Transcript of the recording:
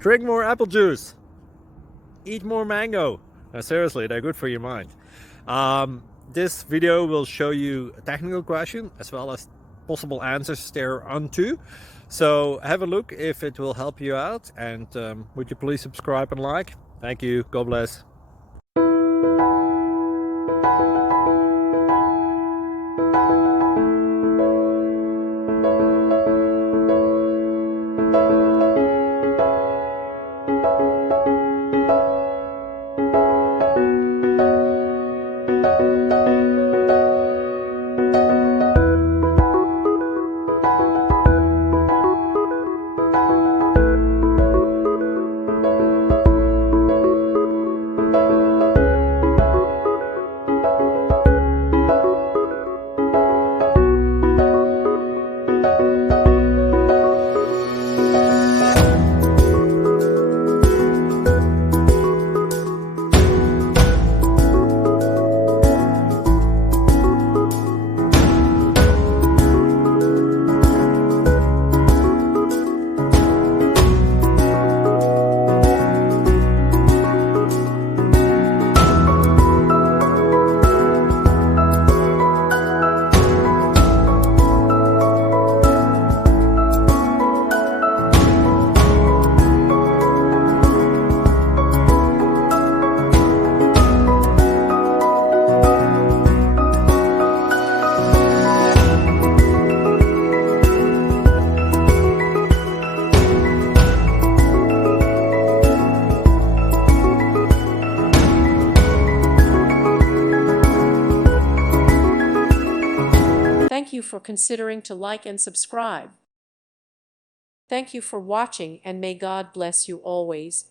Drink more apple juice. Eat more mango. Seriously, they're good for your mind. This video will show you a technical question as well as possible answers thereunto. So have a look if it will help you out, and would you please subscribe and like? Thank you. God bless. Thank you for considering to like and subscribe. Thank you for watching, and may God bless you always.